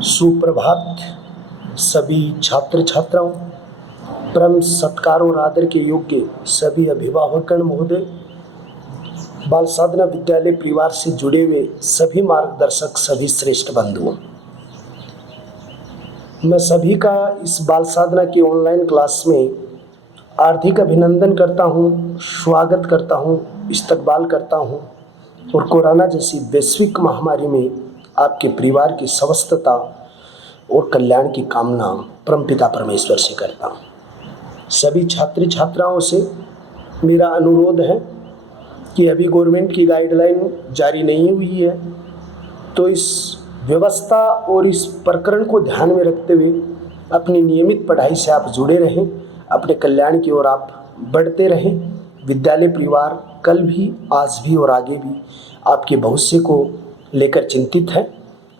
सुप्रभात सभी छात्र छात्राओं, परम सत्कार और आदर के योग्य सभी अभिभावकगण महोदय, बाल साधना विद्यालय परिवार से जुड़े हुए सभी मार्गदर्शक, सभी श्रेष्ठ बंधुओं, मैं सभी का इस बाल साधना की ऑनलाइन क्लास में हार्दिक अभिनंदन करता हूँ, स्वागत करता हूँ, इस्तकबाल करता हूँ और कोरोना जैसी वैश्विक महामारी में आपके परिवार की स्वस्थता और कल्याण की कामना परमपिता परमेश्वर से करता हूँ। सभी छात्र छात्राओं से मेरा अनुरोध है कि अभी गवर्नमेंट की गाइडलाइन जारी नहीं हुई है, तो इस व्यवस्था और इस प्रकरण को ध्यान में रखते हुए अपनी नियमित पढ़ाई से आप जुड़े रहें, अपने कल्याण की ओर आप बढ़ते रहें। विद्यालय परिवार कल भी, आज भी और आगे भी आपके भविष्य को लेकर चिंतित है।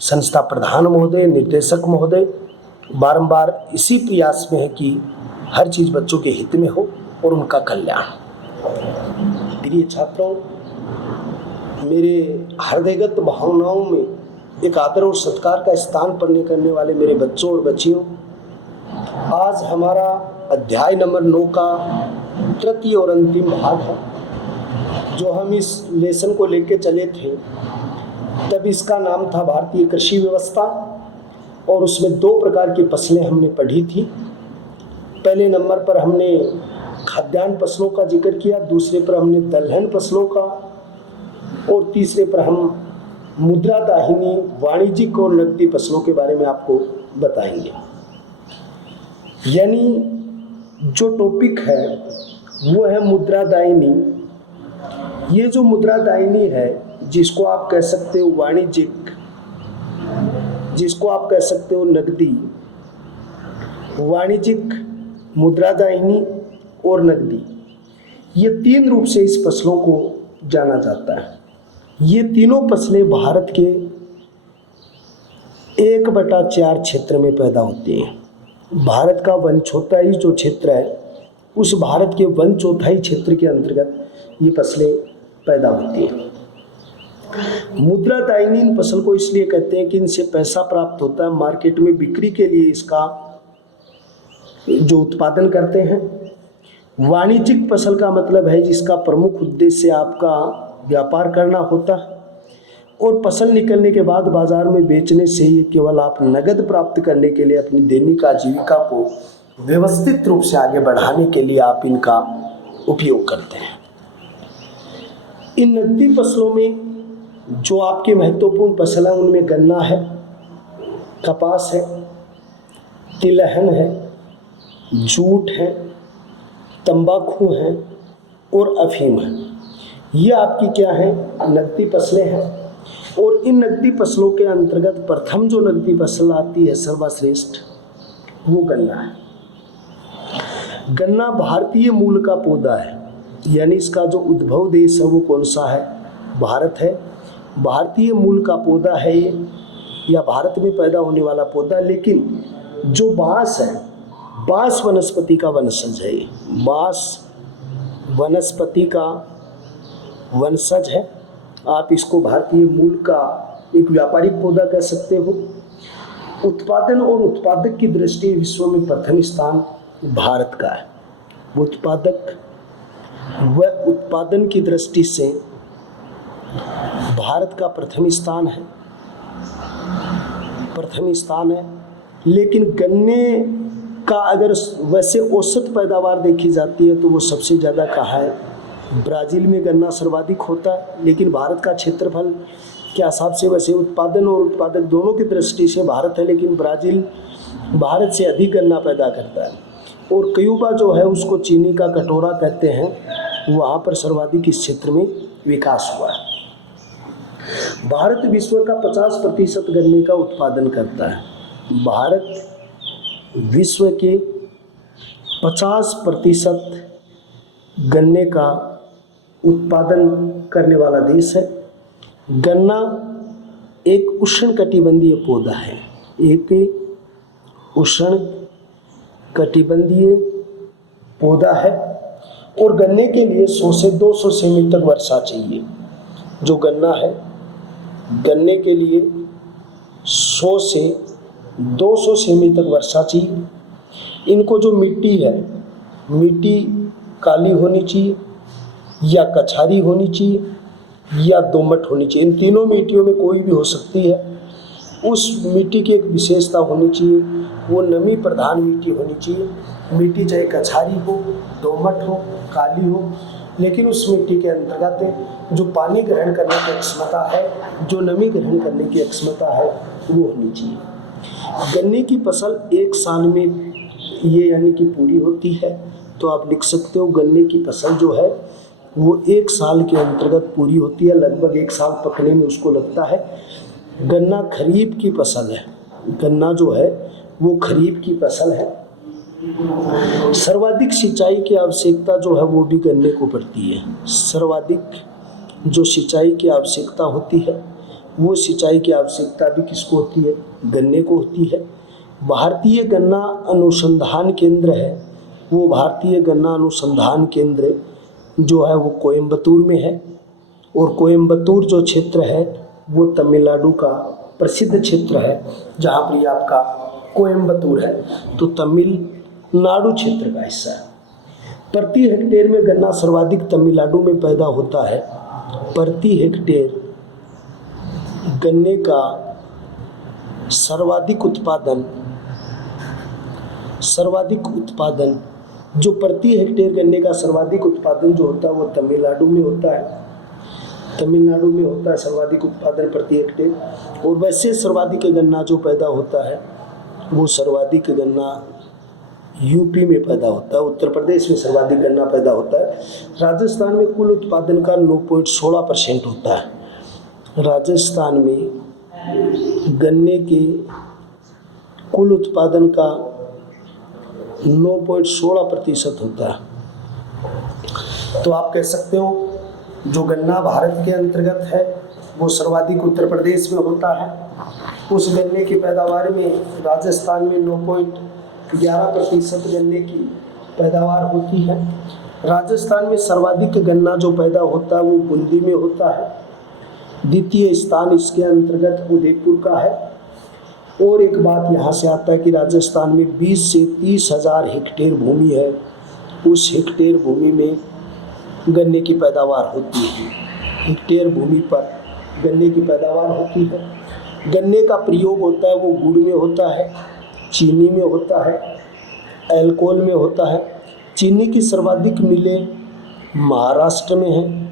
संस्था प्रधान महोदय, निर्देशक महोदय बारंबार इसी प्रयास में है कि हर चीज़ बच्चों के हित में हो और उनका कल्याण। प्रिय छात्रों, मेरे हृदयगत भावनाओं में एक आदर और सत्कार का स्थान पाने करने वाले मेरे बच्चों और बच्चियों, आज हमारा अध्याय नंबर 9 का तृतीय और अंतिम भाग है। जो हम इस लेसन को लेके चले थे तब इसका नाम था भारतीय कृषि व्यवस्था, और उसमें 2 प्रकार की फसलें हमने पढ़ी थी। पहले नंबर पर हमने खाद्यान्न फसलों का जिक्र किया, दूसरे पर हमने दलहन फसलों का, और तीसरे पर हम मुद्रादायिनी वाणिज्यिक और नकदी फसलों के बारे में आपको बताएंगे। यानी जो टॉपिक है वो है मुद्रादायिनी। ये जो मुद्रादायिनी है, जिसको आप कह सकते हो वाणिज्यिक, जिसको आप कह सकते हो नकदी, वाणिज्यिक, मुद्रादायिनी और नकदी, ये 3 रूप से इस फसलों को जाना जाता है। ये तीनों फसलें भारत के 1/4 क्षेत्र में पैदा होती हैं। भारत का 1/4 जो क्षेत्र है, उस भारत के 1/4 क्षेत्र के अंतर्गत ये फसलें पैदा होती हैं। मुद्रादायिनी इन फसल को इसलिए कहते हैं कि इनसे पैसा प्राप्त होता है, मार्केट में बिक्री के लिए इसका जो उत्पादन करते हैं। वाणिज्यिक फसल का मतलब है जिसका प्रमुख उद्देश्य आपका व्यापार करना होता है, और फसल निकलने के बाद बाजार में बेचने से ये केवल आप नगद प्राप्त करने के लिए अपनी दैनिक आजीविका को व्यवस्थित रूप से आगे बढ़ाने के लिए आप इनका उपयोग करते हैं। इन नकदी फसलों में जो आपकी महत्वपूर्ण फसल है उनमें गन्ना है, कपास है, तिलहन है, जूट है, तंबाकू है और अफीम है। ये आपकी क्या है, नकदी फसलें हैं। और इन नकदी फसलों के अंतर्गत प्रथम जो नकदी फसल आती है सर्वश्रेष्ठ, वो गन्ना है। गन्ना भारतीय मूल का पौधा है, यानी इसका जो उद्भव देश है वो कौन सा है, भारत है। भारतीय मूल का पौधा है ये, या भारत में पैदा होने वाला पौधा। लेकिन जो बांस है, बांस वनस्पति का वंशज है। ये बांस वनस्पति का वंशज है। आप इसको भारतीय मूल का एक व्यापारिक पौधा कह सकते हो। उत्पादन और उत्पादक की दृष्टि विश्व में प्रथम स्थान भारत का है। उत्पादक व उत्पादन की दृष्टि से भारत का प्रथम स्थान है। लेकिन गन्ने का अगर वैसे औसत पैदावार देखी जाती है तो वो सबसे ज़्यादा कहाँ है, ब्राज़ील में गन्ना सर्वाधिक होता है। लेकिन भारत का क्षेत्रफल के हिसाब से वैसे उत्पादन और उत्पादक दोनों की दृष्टि से भारत है, लेकिन ब्राज़ील भारत से अधिक गन्ना पैदा करता है। और क्यूबा जो है उसको चीनी का कटोरा कहते हैं, वहाँ पर सर्वाधिक इस क्षेत्र में विकास हुआ है। भारत विश्व का 50% गन्ने का उत्पादन करता है। भारत विश्व के 50% गन्ने का उत्पादन करने वाला देश है। गन्ना एक उष्णकटिबंधीय पौधा है, एक उष्णकटिबंधीय पौधा है, और गन्ने के लिए 100 से 200 सेमी तक वर्षा चाहिए। जो गन्ना है, गन्ने के लिए 100 से 200 सेमी तक वर्षा चाहिए। इनको जो मिट्टी है, मिट्टी काली होनी चाहिए या कछारी होनी चाहिए या दोमट होनी चाहिए। इन तीनों मिट्टियों में कोई भी हो सकती है। उस मिट्टी की एक विशेषता होनी चाहिए, वो नमी प्रधान मिट्टी होनी चाहिए। मिट्टी चाहे कछारी हो, दोमट हो, काली हो, लेकिन उस मिट्टी के अंतर्गत जो पानी ग्रहण करने की क्षमता है, जो नमी ग्रहण करने की क्षमता है, वो होनी चाहिए। गन्ने की फसल एक साल में ये यानी कि पूरी होती है, तो आप लिख सकते हो गन्ने की फसल जो है वो एक साल के अंतर्गत पूरी होती है। लगभग एक साल पकने में उसको लगता है। गन्ना खरीफ की फसल है। गन्ना जो है वो खरीफ की फसल है। सर्वाधिक सिंचाई की आवश्यकता जो है वो भी गन्ने को पड़ती है। सर्वाधिक जो सिंचाई की आवश्यकता होती है वो सिंचाई की आवश्यकता भी किसको होती है? गन्ने को होती है। भारतीय गन्ना अनुसंधान केंद्र है, वो भारतीय गन्ना अनुसंधान केंद्र जो है वो कोयम्बतूर में है। और कोयम्बतूर जो क्षेत्र है वो तमिलनाडु का प्रसिद्ध क्षेत्र है। जहाँ पर ये आपका कोयम्बतूर है तो तमिलनाडु क्षेत्र का हिस्सा है। प्रति हेक्टेयर में गन्ना सर्वाधिक तमिलनाडु में पैदा होता है। प्रति हेक्टेयर गन्ने का सर्वाधिक उत्पादन जो प्रति हेक्टेयर गन्ने का सर्वाधिक उत्पादन जो होता है वो तमिलनाडु में होता है। तमिलनाडु में होता है सर्वाधिक उत्पादन प्रति हेक्टेयर। और वैसे सर्वाधिक गन्ना जो पैदा होता है वो सर्वाधिक गन्ना यूपी में पैदा होता है। उत्तर प्रदेश में सर्वाधिक गन्ना पैदा होता है। राजस्थान में कुल उत्पादन का 9.16% होता है। राजस्थान में गन्ने के कुल उत्पादन का 9.16% होता है। तो आप कह सकते हो जो गन्ना भारत के अंतर्गत है वो सर्वाधिक उत्तर प्रदेश में होता है। उस गन्ने की पैदावार में राजस्थान में 9.11% गन्ने की पैदावार होती है। राजस्थान में सर्वाधिक गन्ना जो पैदा होता है वो बूंदी में होता है। द्वितीय स्थान इसके अंतर्गत उदयपुर का है। और एक बात यहाँ से आता है कि राजस्थान में 20 से 30 हज़ार हेक्टेयर भूमि है। उस हेक्टेयर भूमि में गन्ने की पैदावार होती है। हेक्टेयर भूमि पर गन्ने की पैदावार होती है। गन्ने का प्रयोग होता है वो गुड़ में होता है, चीनी में होता है, अल्कोहल में होता है। चीनी की सर्वाधिक मिलें महाराष्ट्र में है,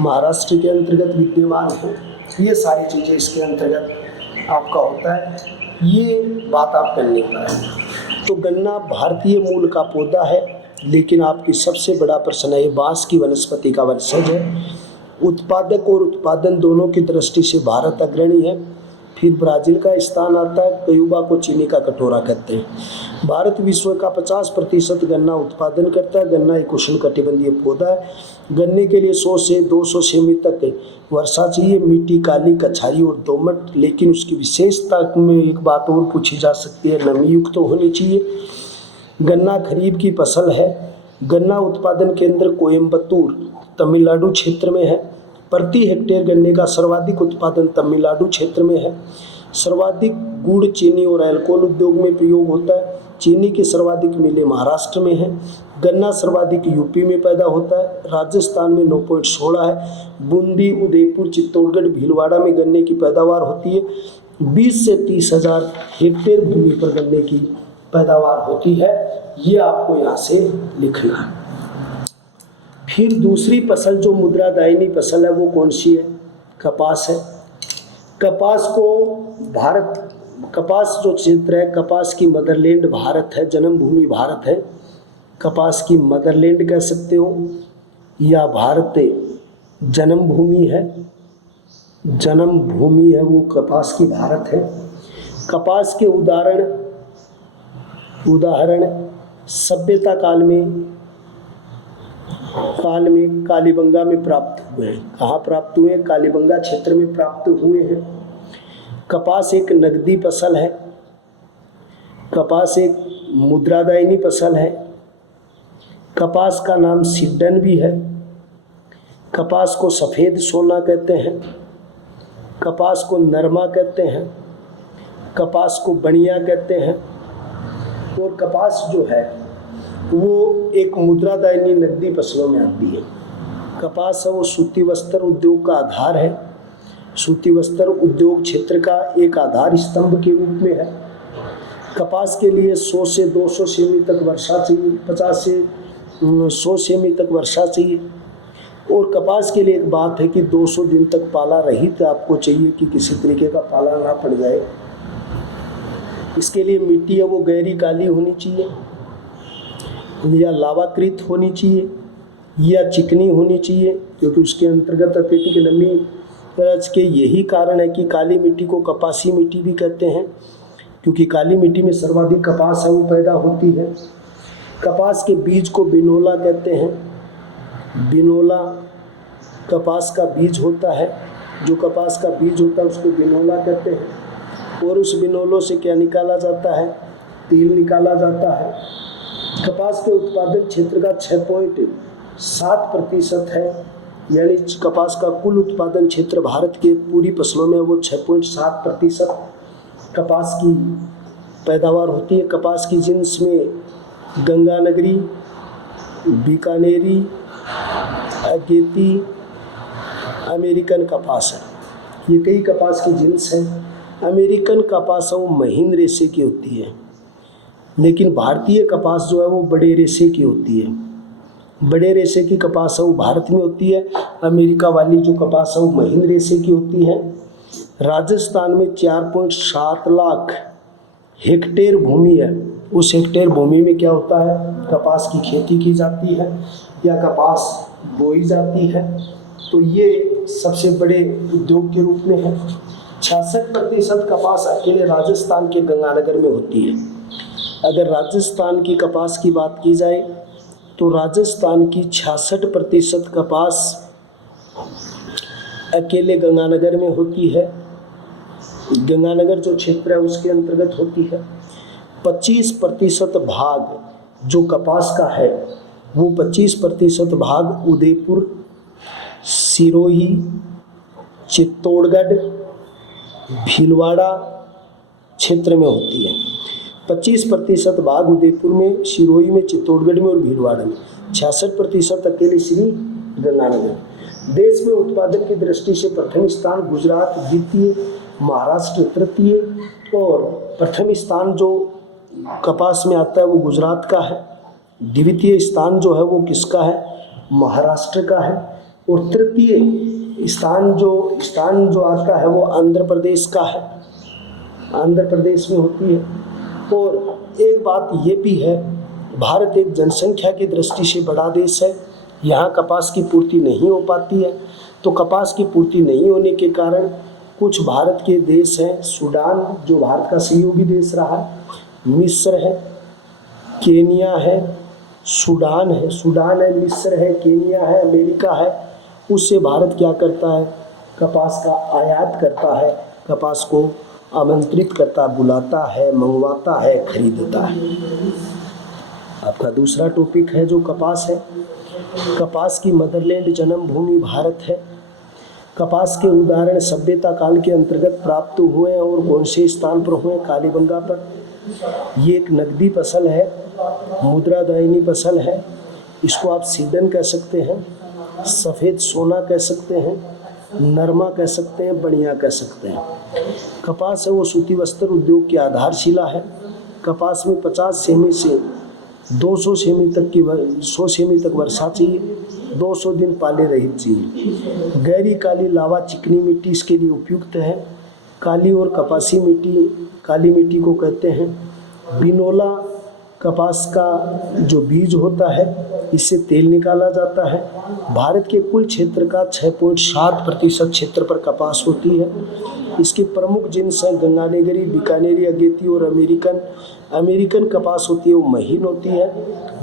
महाराष्ट्र के अंतर्गत विद्यमान है। ये सारी चीज़ें इसके अंतर्गत आपका होता है। ये बात आप करने पर है। तो गन्ना भारतीय मूल का पौधा है, लेकिन आपकी सबसे बड़ा प्रश्न है ये बांस की वनस्पति का वंशज है। उत्पादक और उत्पादन दोनों की दृष्टि से भारत अग्रणी है। फिर ब्राज़ील का स्थान आता है। क्यूबा को चीनी का कटोरा कहते हैं। भारत विश्व का 50% गन्ना उत्पादन करता है। गन्ना एक उष्णकटिबंधीय पौधा है। गन्ने के लिए 100 से 200 सेमी तक वर्षा चाहिए। मिट्टी काली, कछारी और दोमट। लेकिन उसकी विशेषता में एक बात और पूछी जा सकती है, नमी युक्त तो होनी चाहिए। गन्ना खरीफ की फसल है। गन्ना उत्पादन केंद्र कोयम्बतूर तमिलनाडु क्षेत्र में है। प्रति हेक्टेयर गन्ने का सर्वाधिक उत्पादन तमिलनाडु क्षेत्र में है। सर्वाधिक गुड़, चीनी और अल्कोहल उद्योग में प्रयोग होता है। चीनी की सर्वाधिक मिलें महाराष्ट्र में है। गन्ना सर्वाधिक यूपी में पैदा होता है। राजस्थान में 9.16 है। बूंदी, उदयपुर, चित्तौड़गढ़, भीलवाड़ा में गन्ने की पैदावार होती है। 20 से 30 हज़ार हेक्टेयर भूमि पर गन्ने की पैदावार होती है। ये आपको यहाँ से लिखना है। फिर दूसरी फसल जो मुद्रादायिनी फसल है वो कौन सी है? कपास है। कपास जो क्षेत्र है, कपास की मदरलैंड भारत है, जन्मभूमि भारत है। कपास की मदरलैंड कह सकते हो या भारत जन्मभूमि है। जन्मभूमि है वो कपास की भारत है। कपास के उदाहरण सभ्यता काल में कालीबंगा में प्राप्त हुए हैं। कहाँ प्राप्त हुए? कालीबंगा क्षेत्र में प्राप्त हुए हैं। कपास एक नगदी फसल है। कपास एक मुद्रादायिनी फसल है। कपास का नाम सिड्डन भी है। कपास को सफ़ेद सोना कहते हैं। कपास को नरमा कहते हैं। कपास को बनिया कहते हैं। और कपास जो है वो एक मुद्रादायनी नकदी फसलों में आती है। कपास है वो सूती वस्त्र उद्योग का आधार है। सूती वस्त्र उद्योग क्षेत्र का एक आधार स्तंभ के रूप में है। कपास के लिए 100 से 200 सेमी तक वर्षा चाहिए, 50 से 100 सेमी तक वर्षा चाहिए। और कपास के लिए एक बात है कि 200 दिन तक पाला रहित आपको चाहिए कि किसी तरीके का पाला ना पड़ जाए। इसके लिए मिट्टी है वो गहरी काली होनी चाहिए या लावाकृत होनी चाहिए या चिकनी होनी चाहिए, क्योंकि उसके अंतर्गत अत्यधिक नमी के यही कारण है कि काली मिट्टी को कपासी मिट्टी भी कहते हैं, क्योंकि काली मिट्टी में सर्वाधिक कपास है वो पैदा होती है। कपास के बीज को बिनोला कहते हैं। बिनोला कपास का बीज होता है। जो कपास का बीज होता है उसको बिनोला कहते हैं। और उस बिनोलों से क्या निकाला जाता है? तेल निकाला जाता है। कपास के उत्पादन क्षेत्र का 6.7% है, यानी कपास का कुल उत्पादन क्षेत्र भारत के पूरी फसलों में वो 6.7% कपास की पैदावार होती है। कपास की जिन्स में गंगानगरी, बीकानेरी, अगेती, अमेरिकन कपास है। ये कई कपास की जिन्स हैं। अमेरिकन कपास वो महीन रेशे की होती है, लेकिन भारतीय कपास जो है वो बड़े रेशे की होती है। बड़े रेशे की कपास है वो भारत में होती है। अमेरिका वाली जो कपास है वो महीन रेशे की होती है। राजस्थान में 4.7 लाख हेक्टेयर भूमि है। उस हेक्टेयर भूमि में क्या होता है? कपास की खेती की जाती है या कपास बोई जाती है। तो ये सबसे बड़े उद्योग के रूप में है। 66% कपास अकेले राजस्थान के गंगानगर में होती है। अगर राजस्थान की कपास की बात की जाए तो राजस्थान की 66% कपास अकेले गंगानगर में होती है। गंगानगर जो क्षेत्र है उसके अंतर्गत होती है। 25% भाग जो कपास का है वो 25% भाग उदयपुर, सिरोही, चित्तौड़गढ़, भीलवाड़ा क्षेत्र में होती है। 25% भाग उदयपुर में, सिरोही में, चित्तौड़गढ़ में और भीलवाड़ा में। 66% अकेले श्री गंगानगर। देश में उत्पादन की दृष्टि से प्रथम स्थान गुजरात, द्वितीय महाराष्ट्र, तृतीय और प्रथम स्थान जो कपास में आता है वो गुजरात का है। द्वितीय स्थान जो है वो किसका है? महाराष्ट्र का है। और तृतीय स्थान जो आता है वो आंध्र प्रदेश का है। आंध्र प्रदेश में होती है। और एक बात ये भी है, भारत एक जनसंख्या की दृष्टि से बड़ा देश है। यहाँ कपास की पूर्ति नहीं हो पाती है। तो कपास की पूर्ति नहीं होने के कारण कुछ भारत के देश हैं, सूडान जो भारत का सहयोगी देश रहा है, मिस्र है, केनिया है, सूडान है, मिस्र है, केनिया है, अमेरिका है। उससे भारत क्या करता है? कपास का आयात करता है, कपास को आमंत्रित करता, बुलाता है, मंगवाता है, खरीदता है। आपका दूसरा टॉपिक है जो कपास है। कपास की मदरलैंड जन्मभूमि भारत है। कपास के उदाहरण सभ्यता काल के अंतर्गत प्राप्त हुए और कौन से स्थान पर हुए? कालीबंगा पर। ये एक नकदी फसल है, मुद्रादायनी फसल है। इसको आप सीडन कह सकते हैं, सफ़ेद सोना कह सकते हैं, नरमा कह सकते हैं, बनिया कह सकते हैं। कपास है वो सूती वस्त्र उद्योग की आधारशिला है। कपास में 50 सेमी से 200 सेमी तक की 100 सेमी तक वर्षा चाहिए, 200 दिन पाले रहित चाहिए। गहरी काली लावा चिकनी मिट्टी इसके लिए उपयुक्त है। काली और कपासी मिट्टी, काली मिट्टी को कहते हैं। बिनोला कपास का जो बीज होता है इससे तेल निकाला जाता है। भारत के कुल क्षेत्र का 6.7% क्षेत्र पर कपास होती है। इसके प्रमुख जिन्स हैं गंगानेगरी, बीकानेरी, अगेती और अमेरिकन कपास होती है वो महीन होती है।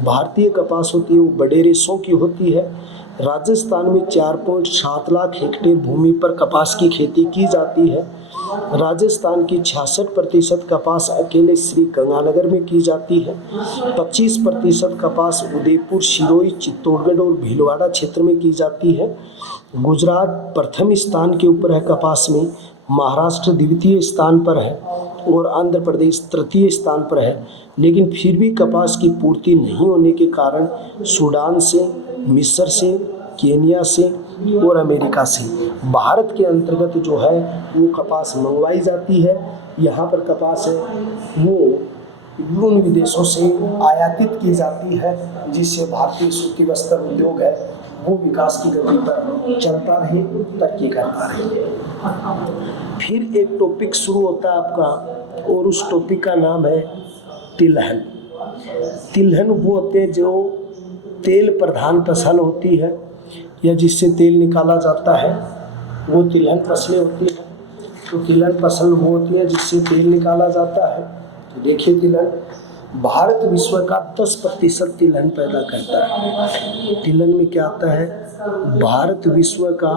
भारतीय कपास होती है वो बड़े रेशों की होती है। राजस्थान में 4.7 लाख हेक्टेयर भूमि पर कपास की खेती की जाती है। राजस्थान की 66% कपास अकेले श्री गंगानगर में की जाती है। 25% कपास उदयपुर, सिरोही, चित्तौड़गढ़ और भीलवाड़ा क्षेत्र में की जाती है। गुजरात प्रथम स्थान के ऊपर है कपास में, महाराष्ट्र द्वितीय स्थान पर है और आंध्र प्रदेश तृतीय स्थान पर है। लेकिन फिर भी कपास की पूर्ति नहीं होने के कारण सूडान से, मिस्र से, केनिया से और अमेरिका से भारत के अंतर्गत जो है वो कपास मंगवाई जाती है। यहाँ पर कपास है वो उन विदेशों से आयातित की जाती है, जिससे भारतीय सूती वस्त्र उद्योग है वो विकास की गति पर चलता रहे, तरक्की करता रहे। फिर एक टॉपिक शुरू होता है आपका, और उस टॉपिक का नाम है तिलहन। तिलहन वो होते हैं जो तेल प्रधान फसल होती है या जिससे तेल निकाला जाता है, वो तिलहन फसलें होती हैं। तो तिलहन फसल वो होती है जिससे तेल निकाला जाता है। तो देखिए, तिलहन भारत विश्व का 10% तिलहन पैदा करता है। तिलहन में क्या आता है, भारत विश्व का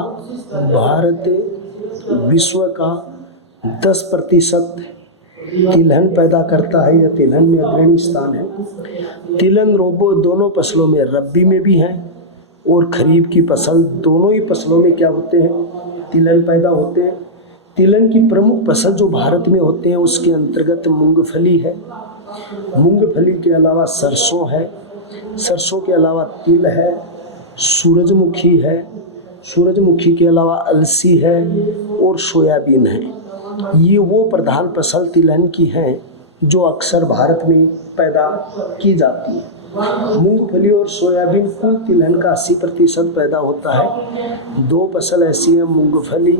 10% तिलहन पैदा करता है या तिलहन में अग्रणी स्थान है। तिलहन रोबो दोनों फसलों में, रबी में भी हैं और खरीफ की फसल, दोनों ही फसलों में क्या होते हैं, तिलहन पैदा होते हैं। तिलहन की प्रमुख फसल जो भारत में होते हैं उसके अंतर्गत मूंगफली है। मूंगफली के अलावा सरसों है, सरसों के अलावा तिल है, सूरजमुखी है, सूरजमुखी के अलावा अलसी है और सोयाबीन है। ये वो प्रधान फसल तिलहन की हैं जो अक्सर भारत में पैदा की जाती है। मूंगफली और सोयाबीन कुल तिलहन का 80% पैदा होता है। दो फसल ऐसी हैं, मूंगफली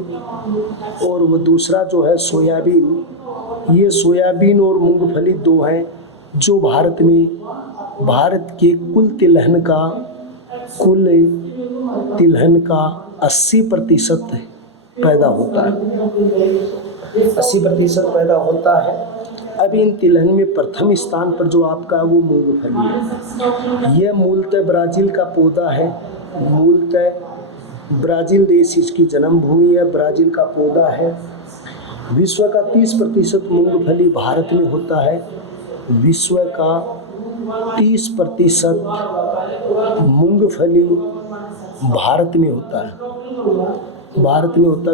और वो दूसरा जो है सोयाबीन। ये सोयाबीन और मूंगफली दो हैं जो भारत के कुल तिलहन का 80% पैदा होता है। 80% पैदा होता है। अब इन तिलहन में प्रथम स्थान पर जो आपका वो मूंगफली है। यह मूलतः ब्राज़ील का पौधा है। मूलतः ब्राज़ील देश इसकी जन्मभूमि है, ब्राज़ील का पौधा है। विश्व का 30% मूंगफली भारत में होता है। विश्व का 30% मूंगफली भारत में होता है।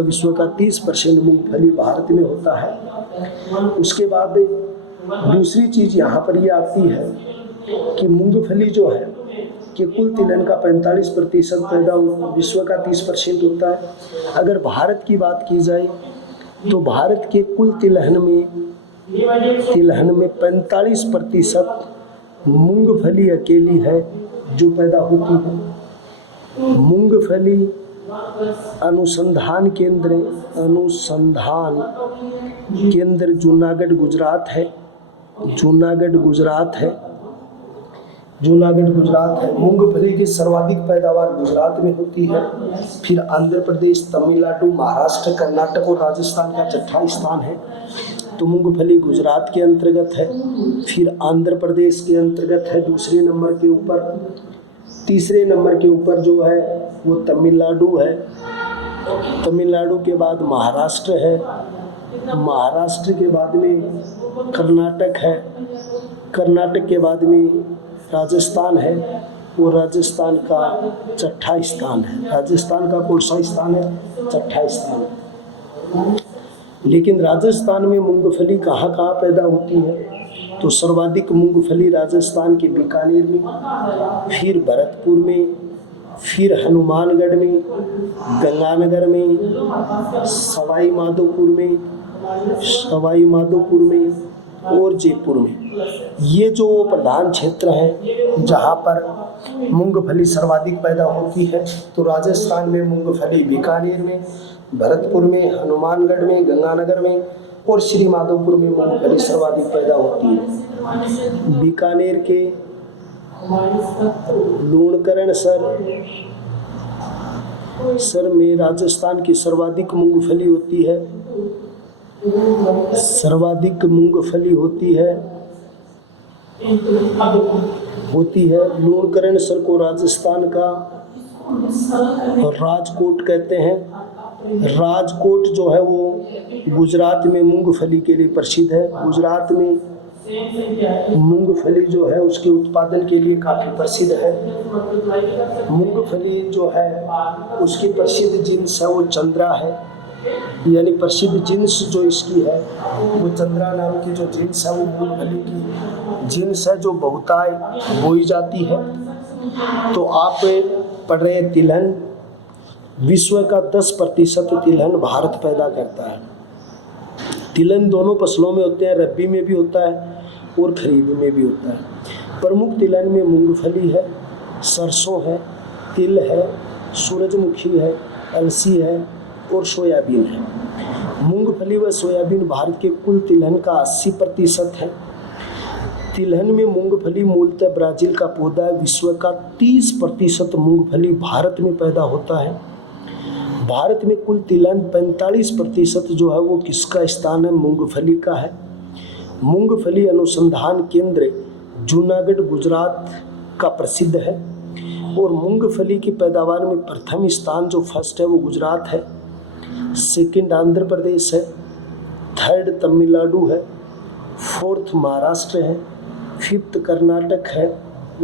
विश्व का 30% मूंगफली भारत में होता है। उसके बाद दूसरी चीज़ यहाँ पर ये आती है कि मूंगफली जो है कि कुल तिलहन का 45% पैदा विश्व का 30% होता है। अगर भारत की बात की जाए तो भारत के कुल तिलहन में 45% मूंगफली अकेली है जो पैदा होती है। मूंगफली अनुसंधान केंद्र जूनागढ़ गुजरात है। मूंगफली की सर्वाधिक पैदावार गुजरात में होती है। फिर आंध्र प्रदेश, तमिलनाडु, महाराष्ट्र, कर्नाटक और राजस्थान का छठा स्थान है। तो मूंगफली गुजरात के अंतर्गत है। फिर आंध्र प्रदेश के अंतर्गत है दूसरे नंबर के ऊपर। तीसरे नंबर के ऊपर जो है वो तमिलनाडु है। तमिलनाडु के बाद महाराष्ट्र है। महाराष्ट्र के बाद में कर्नाटक है। कर्नाटक के बाद में राजस्थान है और राजस्थान का छठा स्थान है। राजस्थान का कौन सा स्थान है? छठा स्थान है। लेकिन राजस्थान में मूंगफली कहाँ पैदा होती है? तो सर्वाधिक मूंगफली राजस्थान के बीकानेर में, फिर भरतपुर में, फिर हनुमानगढ़ में, गंगानगर में, सवाई माधोपुर में और जयपुर में। ये जो प्रधान क्षेत्र हैं जहाँ पर मूंगफली सर्वाधिक पैदा होती है। तो राजस्थान में मूंगफली बीकानेर में, भरतपुर में, हनुमानगढ़ में, गंगानगर में और श्री माधोपुर में मूंगफली सर्वाधिक पैदा होती है। बीकानेर के लूणकरण सर में राजस्थान की सर्वाधिक मूंगफली होती है। लूणकरण सर को राजस्थान का राजकोट कहते हैं। राजकोट जो है वो गुजरात में मूंगफली के लिए प्रसिद्ध है। गुजरात में मूंगफली जो है उसके उत्पादन के लिए काफ़ी प्रसिद्ध है। मूंगफली जो है उसकी प्रसिद्ध जिन्स है वो चंद्रा है। यानी प्रसिद्ध जिन्स जो इसकी है वो चंद्रा नाम की जो जिन्स है वो मूंगफली की जिन्स है जो बहुताय बोई जाती है। तो आप पढ़ रहे हैं तिलहन, विश्व का 10% तिलहन भारत पैदा करता है। तिलहन दोनों फसलों में होते हैं, रबी में भी होता है और खरीफ में भी होता है। प्रमुख तिलहन में मूंगफली है, सरसों है, तिल है, सूरजमुखी है, अलसी है और सोयाबीन है। मूंगफली व सोयाबीन भारत के कुल तिलहन का 80% है। तिलहन में मूंगफली मूलतः ब्राज़ील का पौधा है। विश्व का 30% मूंगफली भारत में पैदा होता है। भारत में कुल तिलहन 45% जो है वो किसका स्थान है? मूंगफली का है। मूंगफली अनुसंधान केंद्र जूनागढ़ गुजरात का प्रसिद्ध है और मूंगफली की पैदावार में प्रथम स्थान जो फर्स्ट है वो गुजरात है, सेकंड आंध्र प्रदेश है, थर्ड तमिलनाडु है, फोर्थ महाराष्ट्र है, फिफ्थ कर्नाटक है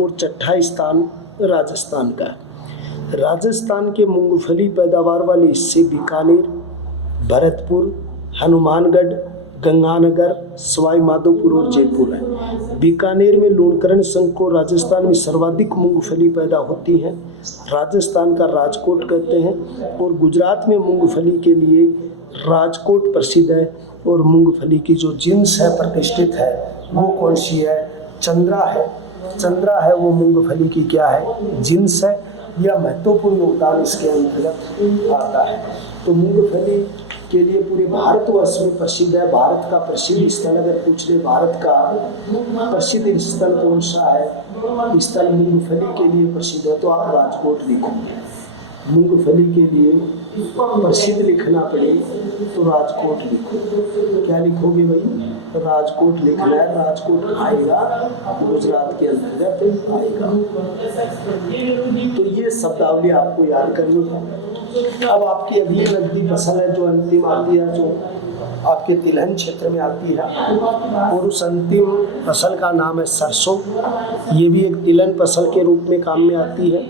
और छठा स्थान राजस्थान का है। राजस्थान के मूंगफली पैदावार वाले हिस्से बीकानेर, भरतपुर, हनुमानगढ़, गंगानगर, सवाई माधोपुर और जयपुर है। बीकानेर में लूणकरण संघ को राजस्थान में सर्वाधिक मूंगफली पैदा होती है, राजस्थान का राजकोट कहते हैं। और गुजरात में मूंगफली के लिए राजकोट प्रसिद्ध है। और मूंगफली की जो जिन्स है प्रतिष्ठित है वो कौन सी है? चंद्रा है। चंद्रा है वो मूंगफली की क्या है? जिन्स है। यह महत्वपूर्ण योगदान इसके अंतर्गत आता है। तो मूंगफली के लिए पूरे भारतवर्ष में प्रसिद्ध है। भारत का प्रसिद्ध स्थल अगर पूछ ले, भारत का प्रसिद्ध स्थल कौन सा है? स्थल मूंगफली के लिए प्रसिद्ध है तो आप राजकोट लिखो। मूंगफली के लिए प्रसिद्ध लिखना पड़े तो राजकोट लिखो। क्या लिखोगे भाई? राजकोट लिखना है। राजकोट आएगा, गुजरात के अंतर्गत आएगा। तो ये शब्दावली आपको याद करनी है। अब आपकी अगली नकदी फसल है जो अंतिम आती है, जो आपके तिलहन क्षेत्र में आती है, और उस अंतिम फसल का नाम है सरसों। ये भी एक तिलहन फसल के रूप में काम में आती है।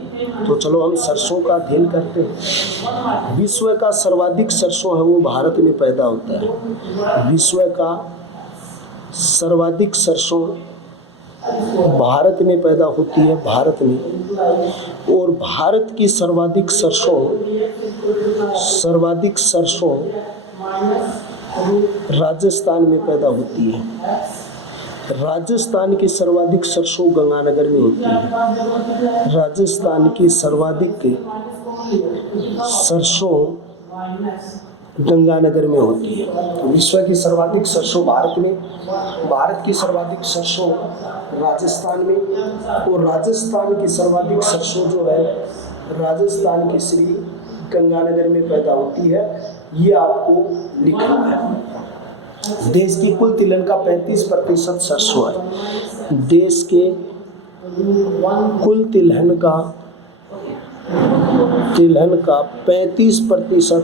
तो चलो हम सरसों का अध्ययन करते हैं। विश्व का सर्वाधिक सरसों है वो भारत में पैदा होता है। विश्व का सर्वाधिक सरसों भारत में पैदा होती है, भारत में। और भारत की सर्वाधिक सरसों राजस्थान में पैदा होती है। राजस्थान की सर्वाधिक सरसों गंगानगर में होती है। राजस्थान की सर्वाधिक सरसों गंगानगर में होती है। विश्व की सर्वाधिक सरसों भारत में, भारत की सर्वाधिक सरसों राजस्थान में, और राजस्थान की सर्वाधिक सरसों जो है राजस्थान की श्री गंगानगर में पैदा होती है। ये आपको लिखना है। देश की कुल तिलहन का 35% सरसों है। देश के कुल तिलहन का 35%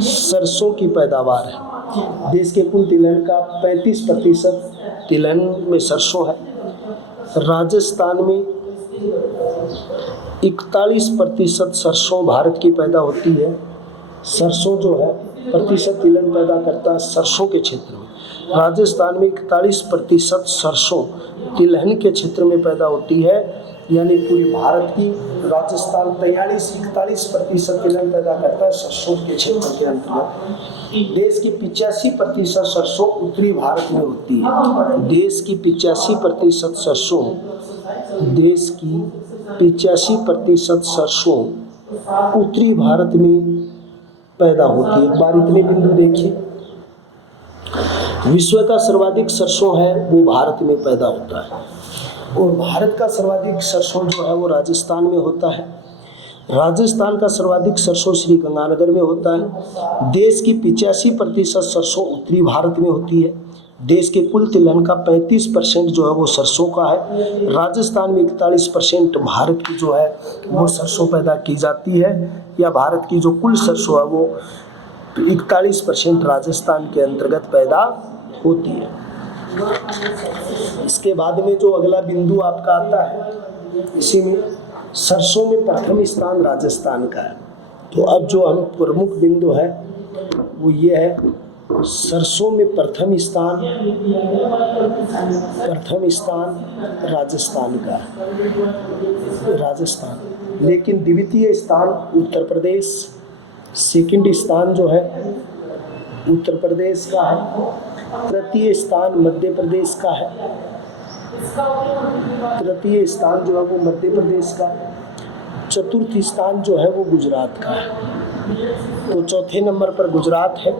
सरसों की पैदावार है। देश के कुल तिलहन का 35% तिलहन में सरसों है। राजस्थान में 41% सरसों भारत की पैदा होती है। सरसों जो है प्रतिशत तिलहन पैदा करता है सरसों के क्षेत्र में। राजस्थान में 41% सरसों तिलहन के क्षेत्र में पैदा होती है। यानी पूरे भारत की राजस्थान 41% तिलहन पैदा करता है सरसों के क्षेत्र के अंतर्गत। देश की 85% सरसों उत्तरी भारत में होती है। देश की 85% सरसों, देश की 85% सरसों उत्तरी भारत में पैदा होती है। एक बार इतने बिंदु देखिए। विश्व का सर्वाधिक सरसों है वो भारत में पैदा होता है, और भारत का सर्वाधिक सरसों जो है वो राजस्थान में होता है। राजस्थान का सर्वाधिक सरसों श्री गंगानगर में होता है। देश की 85% सरसों उत्तरी भारत में होती है। देश के कुल तिलहन का 35% जो है वो सरसों का है। राजस्थान में 41% भारत की जो है वो सरसों पैदा की जाती है, या भारत की जो कुल सरसों है वो 41% राजस्थान के अंतर्गत पैदा होती है। इसके बाद में जो अगला बिंदु आपका आता है, इसी में सरसों में प्रथम स्थान राजस्थान का है। तो अब जो हम प्रमुख बिंदु है वो ये है, सरसों में प्रथम स्थान राजस्थान का, लेकिन द्वितीय स्थान उत्तर प्रदेश, सेकंड स्थान जो है उत्तर प्रदेश का है, तृतीय स्थान मध्य प्रदेश का है, तृतीय स्थान जो है वो मध्य प्रदेश का, चतुर्थ स्थान जो है वो गुजरात का है। तो चौथे नंबर पर गुजरात है,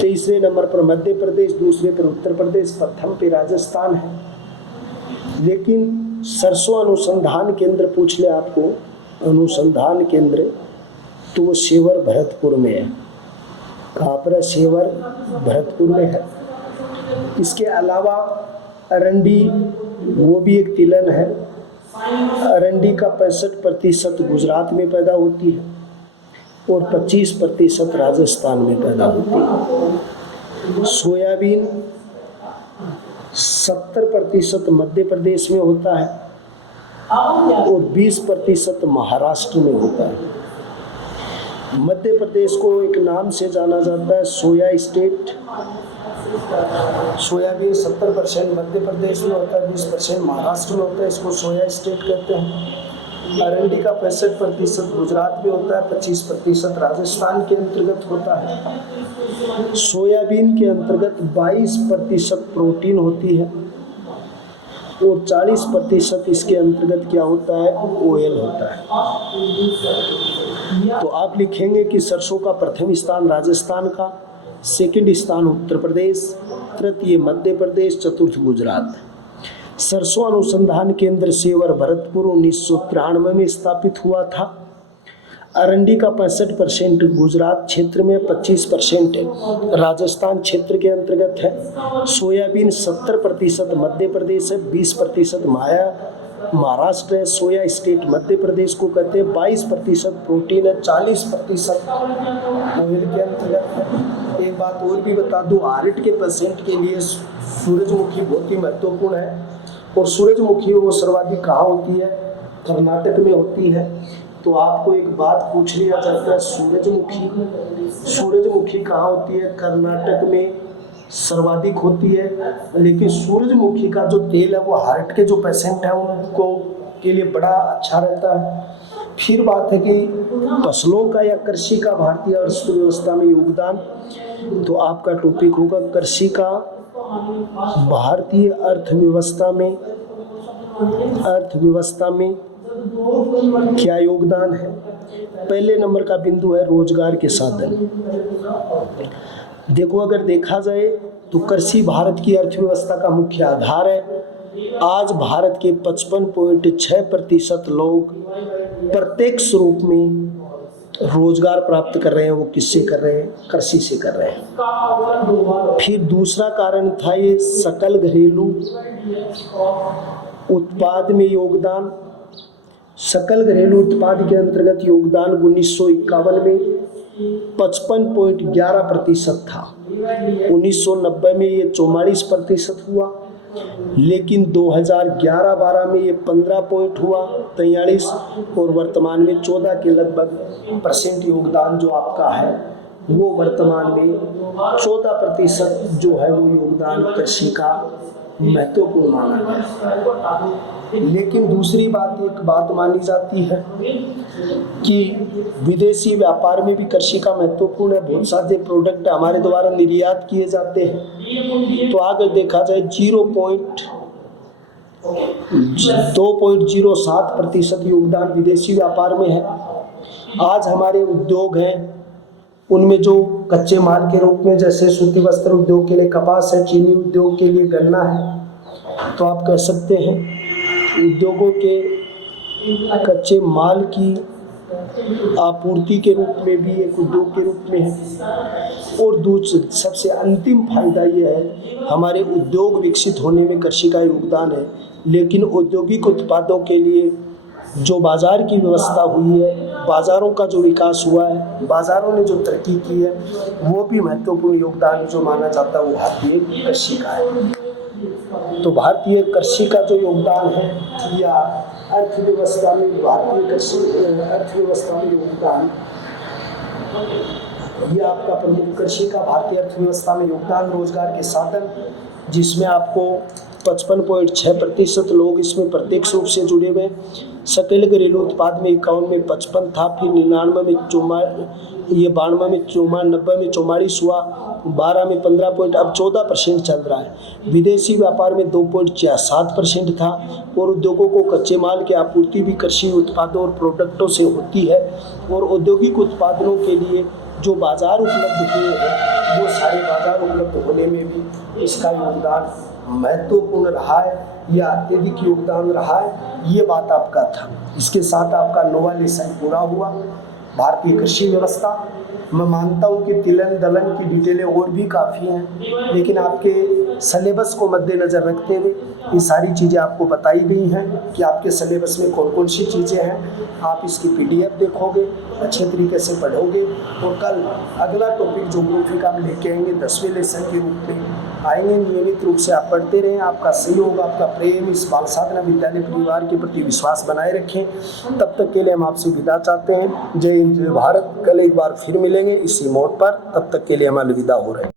तीसरे नंबर पर मध्य प्रदेश, दूसरे पर उत्तर प्रदेश, प्रथम पे राजस्थान है। लेकिन सरसों अनुसंधान केंद्र पूछ ले आपको, अनुसंधान केंद्र, तो वो सेवर भरतपुर में है। कहाँ पर है? सेवर भरतपुर में है। इसके अलावा अरंडी, वो भी एक तिलहन है। अरंडी का 65% गुजरात में पैदा होती है और 25% राजस्थान में पैदा होती है। सोयाबीन 70% मध्य प्रदेश में होता है और 20% महाराष्ट्र में होता है। मध्य प्रदेश को एक नाम से जाना जाता है soya state. Soybean 70% Madhya Pradesh में होता है, 20% महाराष्ट्र में होता है, इसको सोया स्टेट कहते हैं। अरंडी का 65% गुजरात में होता है, 25% राजस्थान के अंतर्गत होता है। सोयाबीन के अंतर्गत 22% प्रोटीन होती है और 40% इसके अंतर्गत क्या होता है? ऑयल होता है। तो आप लिखेंगे कि सरसों का प्रथम स्थान राजस्थान का, सेकंड स्थान उत्तर प्रदेश, तृतीय मध्य प्रदेश, चतुर्थ गुजरात। सरसों अनुसंधान केंद्र सेवर भरतपुर 1993 में स्थापित हुआ था। अरंडी का 65% गुजरात क्षेत्र में, 25% राजस्थान क्षेत्र के अंतर्गत है। सोयाबीन 70% मध्य प्रदेश है, 20% महाराष्ट्र है। सोया स्टेट मध्य प्रदेश को कहते हैं। 22% प्रोटीन है, 40% ऑयल के अंतर्गत है। एक बात और भी बता दूं, हार्ट के पेशेंट के लिए सूरजमुखी बहुत ही महत्वपूर्ण है। और सूरजमुखी वो सर्वाधिक कहाँ होती है? कर्नाटक में होती है। तो आपको एक बात पूछ लिया जाता है, सूरजमुखी कहाँ होती है? कर्नाटक में सर्वाधिक होती है। लेकिन सूरजमुखी का जो तेल है वो हार्ट के जो पेशेंट हैं उनको के लिए बड़ा अच्छा रहता है। फिर बात है कि फसलों का या कृषि का भारतीय अर्थव्यवस्था में योगदान, तो आपका टॉपिक होगा कृषि का भारतीय अर्थव्यवस्था में क्या योगदान है। पहले नंबर का बिंदु है रोजगार के साधन। देखो, अगर देखा जाए तो कृषि भारत की अर्थव्यवस्था का मुख्य आधार है। आज भारत के 55.6% लोग प्रत्यक्ष रूप में रोजगार प्राप्त कर रहे हैं। वो किससे कर रहे हैं? कृषि से कर रहे हैं। फिर दूसरा कारण था ये सकल घरेलू उत्पाद में योगदान। सकल घरेलू उत्पाद के अंतर्गत योगदान 1951 में 55.11% था। 1990 में ये 44% हुआ, लेकिन 2011-12 में ये 15 पॉइंट हुआ, 43, और वर्तमान में 14 के लगभग % योगदान जो आपका है वो वर्तमान में 14% जो है वो योगदान कृषि का महत्वपूर्ण माना गया। लेकिन दूसरी बात, एक बात मानी जाती है कि विदेशी व्यापार में भी कृषि का महत्वपूर्ण है। बहुत सारे प्रोडक्ट हमारे द्वारा निर्यात किए जाते हैं। तो अगर देखा जाए 2.07% योगदान विदेशी व्यापार में है। आज हमारे उद्योग हैं उनमें जो कच्चे माल के रूप में, जैसे सूती वस्त्र उद्योग के लिए कपास है, चीनी उद्योग के लिए गन्ना है, तो आप कह सकते हैं उद्योगों के कच्चे माल की आपूर्ति के रूप में भी एक उद्योग के रूप में है। और दूसरा सबसे अंतिम फायदा ये है, हमारे उद्योग विकसित होने में कृषि का योगदान है। लेकिन औद्योगिक उत्पादों के लिए जो बाज़ार की व्यवस्था हुई है, बाज़ारों का जो विकास हुआ है, बाज़ारों ने जो तरक्की की है, वो भी महत्वपूर्ण योगदान जो माना जाता है वो भारतीय कृषि का है। तो भारतीय कृषि का जो योगदान है या अर्थव्यवस्था में भारतीय कृषि अर्थव्यवस्था में योगदान ये आपका प्रमुख कृषि का भारतीय अर्थव्यवस्था में योगदान, रोजगार के साधन, जिसमें आपको 55.6% लोग इसमें प्रत्यक्ष रूप से जुड़े हुए। सकल घरेलू उत्पाद में 51 में 55 था, फिर 99 में 92 में 90 में 44 हुआ, 12 में 15 पॉइंट, अब 14% चल रहा है। विदेशी व्यापार में 2.7% था और उद्योगों को कच्चे माल की आपूर्ति भी कृषि उत्पादों और प्रोडक्टों से होती है और औद्योगिक उत्पादनों के लिए जो बाजार उपलब्ध हुए हैं वो सारे बाजार उपलब्ध होने में भी इसका योगदान महत्वपूर्ण रहा है या अत्यधिक योगदान रहा है। ये बात आपका था। इसके साथ आपका नोवा लेसन पूरा हुआ। भारतीय कृषि व्यवस्था, मैं मानता हूँ कि तिलन दलन की डिटेलें और भी काफ़ी हैं, लेकिन आपके सिलेबस को मद्देनज़र रखते हुए ये सारी चीज़ें आपको बताई गई हैं कि आपके सिलेबस में कौन कौन सी चीज़ें हैं। आप इसकी PDF देखोगे, अच्छे तरीके से पढ़ोगे और कल अगला टॉपिक ज्योग्राफी का हम लेके आएंगे 10वें लेसन के रूप में आएंगे। नियमित रूप से आप पढ़ते रहें। आपका सहयोग, आपका प्रेम इस बाल साधना विद्यालय परिवार के प्रति विश्वास बनाए रखें। तब तक के लिए हम आपसे विदा चाहते हैं। जय हिंद, जय भारत। कल एक बार फिर मिलेंगे इसी मोड पर। तब तक के लिए हम अलविदा हो रहे हैं।